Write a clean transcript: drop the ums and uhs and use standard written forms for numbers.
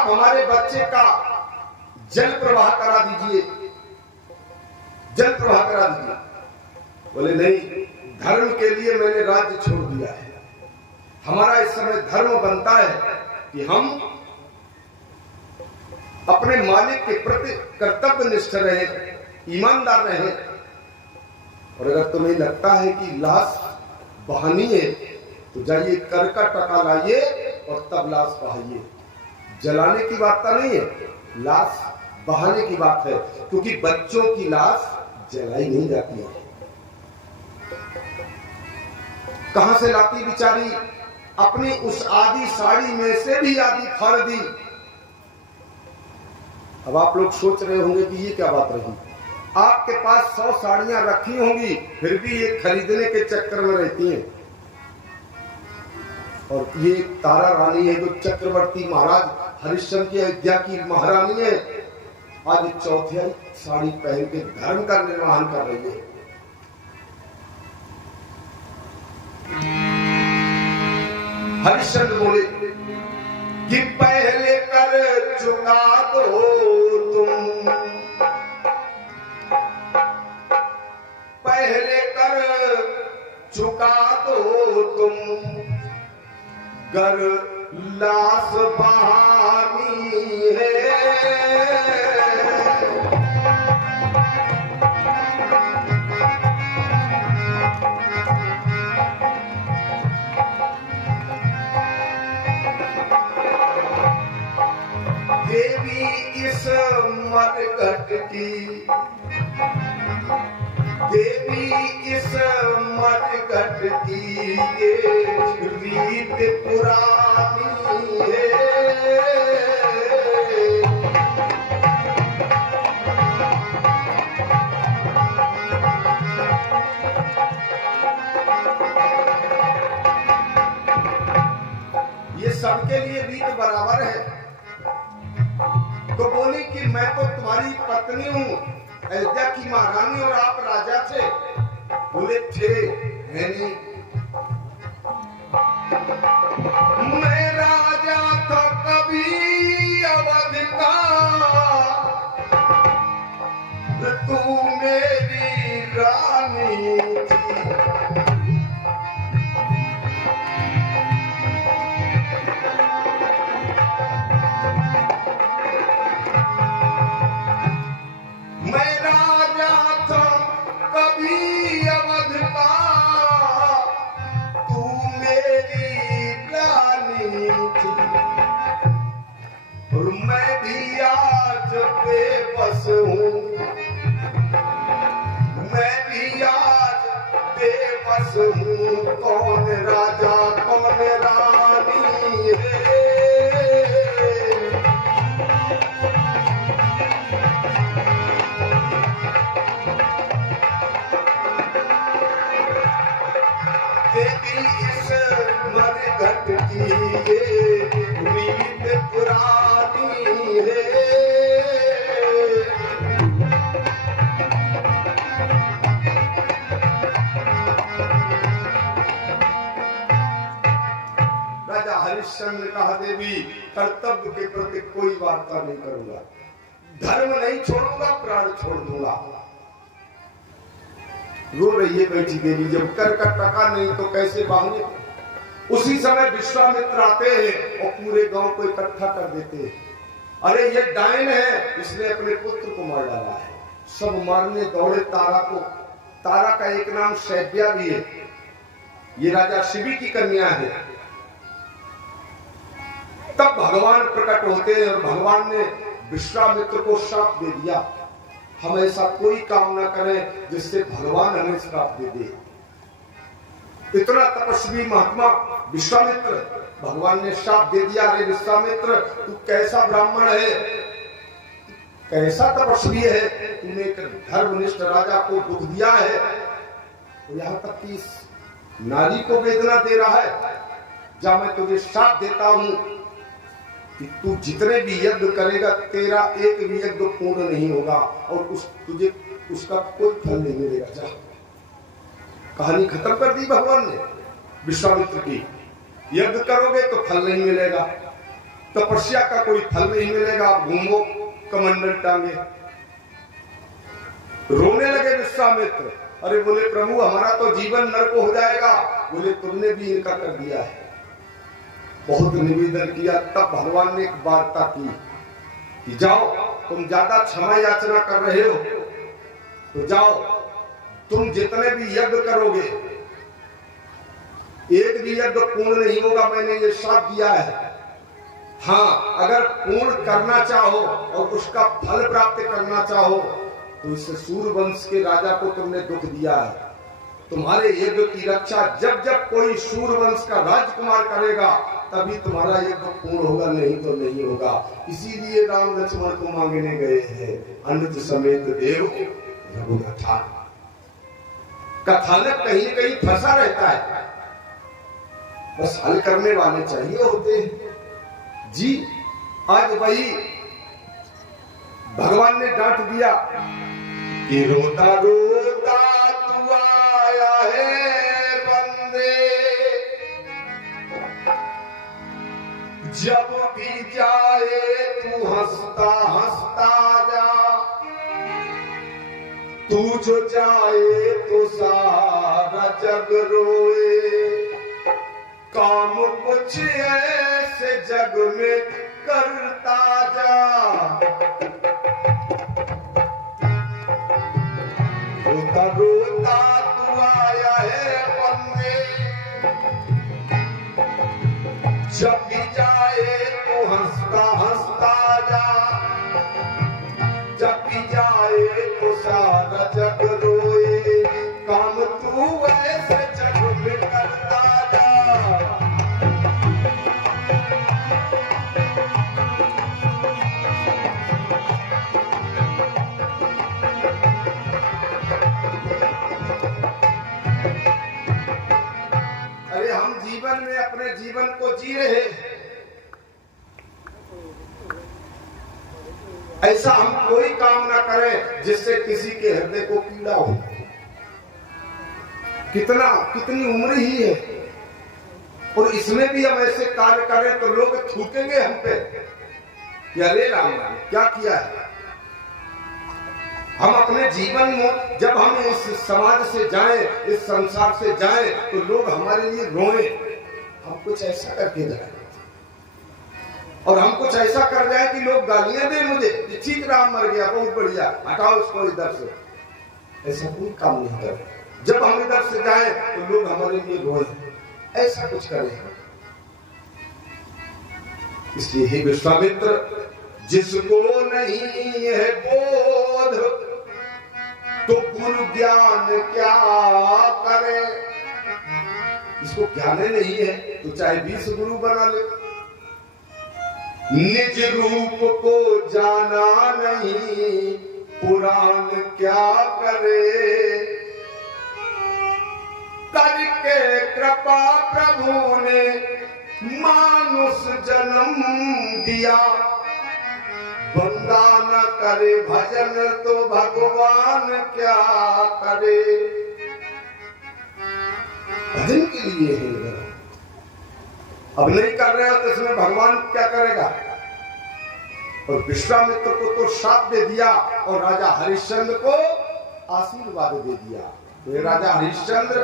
आप हमारे बच्चे का जल प्रवाह करा दीजिए, जल प्रवाह करा दीजिए। बोले नहीं, धर्म के लिए मैंने राज्य छोड़ दिया है। हमारा इस समय धर्म बनता है कि हम अपने मालिक के प्रति कर्तव्यनिष्ठ रहे, ईमानदार रहे। और अगर तुम्हें लगता है कि लाश बहानी है तो जाइए कर का टका लाइए और तब लाश बहाइए। जलाने की बात तो नहीं है, लाश बहाने की बात है, क्योंकि बच्चों की लाश जलाई नहीं जाती है। कहां से लाती बिचारी, अपनी उस आधी साड़ी में से भी आधी फाड़ दी। अब आप लोग सोच रहे होंगे कि ये क्या बात रही। आपके पास 100 साड़ियां रखी होंगी, फिर भी ये खरीदने के चक्कर में रहती हैं। और ये तारा रानी है जो चक्रवर्ती महाराज हरिश्चंद्र की अयोध्या की महारानी है, आज चौथाई साड़ी पहन के धर्म का निर्वहन कर रही है। हरिश्चंद्र बोले कि पहले कर चुका दो तुम, पहले कर चुका दो तुम, गर लाश बहानी है। देवी इस मरघट की, देवी इस मरघट की ये रीत पुरानी है। ये सबके लिए रीत बराबर है। तो बोली कि मैं तो तुम्हारी पत्नी हूँ, अयोध्या की महारानी, और आप राजा थे। बोले थे, है नहीं। मैं राजा था कभी अवध का, तू मेरी रानी थी। बेबस हूँ, मैं भी आज बेबस हूँ, कौन राजा कौन रानी है। देवी इस मरघट की ये रीत पुरानी है। हरिश्चंद्र कहा, देवी कर्तव्य के प्रति कोई वार्ता नहीं करूंगा, धर्म नहीं छोड़ूंगा, प्राण छोड़ दूंगा। रो रही है बैठी देवी, जब कर का टका नहीं तो कैसे बहाने। उसी समय विश्वामित्र आते हैं और पूरे गांव को इकट्ठा कर देते हैं। अरे ये डायन है, इसने अपने पुत्र को मार डाला है। सब मारने दौड़े तारा को। तारा का एक नाम शैव्या भी है, ये राजा शिवी की कन्या है। तब भगवान प्रकट होते हैं और भगवान ने विश्वामित्र को श्राप दे दिया, हम ऐसा कोई काम ना करें जिससे भगवान हमें श्राप दे दे। इतना तपस्वी महात्मा विश्वामित्र, भगवान ने श्राप दे दिया। अरे विश्वामित्र, तू कैसा ब्राह्मण है, कैसा तपस्वी है, तूने एक धर्मनिष्ठ राजा को दुख दिया है, तो यहाँ तक कि इस नारी को वेदना दे रहा है। जब मैं तुझे श्राप देता हूं कि तू जितने भी यज्ञ करेगा, तेरा एक भी यज्ञ पूर्ण नहीं होगा और तुझे उसका कोई फल नहीं मिलेगा। जा, कहानी खत्म कर दी भगवान ने विश्वामित्र की। यज्ञ करोगे तो फल नहीं मिलेगा, तपस्या का कोई फल नहीं मिलेगा, आप घूमो कमंडल टांगे। रोने लगे विश्वामित्र, अरे बोले प्रभु हमारा तो जीवन नरक हो जाएगा। बोले तुमने भी इनका कर दिया है। बहुत निवेदन किया, तब भगवान ने एक वार्ता की कि जाओ, तुम ज्यादा क्षमा याचना कर रहे हो तो जाओ, तुम जितने भी यज्ञ करोगे एक भी यज्ञ पूर्ण नहीं होगा, मैंने ये श्राप दिया है। हाँ, अगर पूर्ण करना चाहो और उसका फल प्राप्त करना चाहो तो इस सूर्यवंश के राजा को तुमने दुख दिया है। तुम्हारे यज्ञ की रक्षा जब जब कोई सूर्यवंश का राजकुमार करेगा तभी तुम्हारा यज्ञ पूर्ण होगा, नहीं तो नहीं होगा। इसीलिए राम लक्ष्मण को मांगने गए हैं, अनुज समेत देव रघुनाथा। कथानक कहीं कहीं फंसा रहता है, बस हल करने वाले चाहिए होते हैं जी। आज वही भगवान ने डांट दिया कि रोता रोता तू आया है बंदे, जब भी जाए तू हंसता हंसता जा, तू जो जाए तो सारा जग रोए, काम कुछ ऐसे जग में करता जा। रोता रोता तू आया है बंदे, जब भी जाए तो हंसता हंसता जा, जब भी जाए तो सारा जग रोए, काम तू ऐसे जग में करता जा। अरे हम जीवन में अपने जीवन को जी रहे हैं, ऐसा हम कोई काम ना करें जिससे किसी के हृदय को पीड़ा हो। कितनी उम्र ही है और इसमें भी हम ऐसे कार्य करें तो लोग थूकेंगे हम पे कि अरे राम क्या किया है। हम अपने जीवन में जब हम इस समाज से जाएं, इस संसार से जाएं तो लोग हमारे लिए रोएं, हम कुछ ऐसा करके जाएं और हम कुछ ऐसा कर जाए कि लोग गालियां दें मुझे कि ठीक राम मर गया, बहुत बढ़िया, हटाओ उसको इधर से। ऐसा कोई काम नहीं कर। जब हम इधर से जाएं तो लोग हमारे लिए रोए, ऐसा कुछ करें। इसलिए हे विश्वामित्र, जिसको नहीं है बोध तो गुरु ज्ञान क्या करे। इसको ज्ञान नहीं है तो चाहे 20 गुरु बना ले। निज रूप को जाना नहीं पुराण क्या करे, करके कृपा प्रभु ने मानुष जन्म दिया, बंदा न करे भजन तो भगवान क्या करे। भजन के लिए है, अब नहीं कर रहे हो तो इसमें भगवान क्या करेगा। और विश्वामित्र को तो शाप दे दिया और राजा हरिश्चंद्र को आशीर्वाद दे दिया। तो राजा हरिश्चंद्र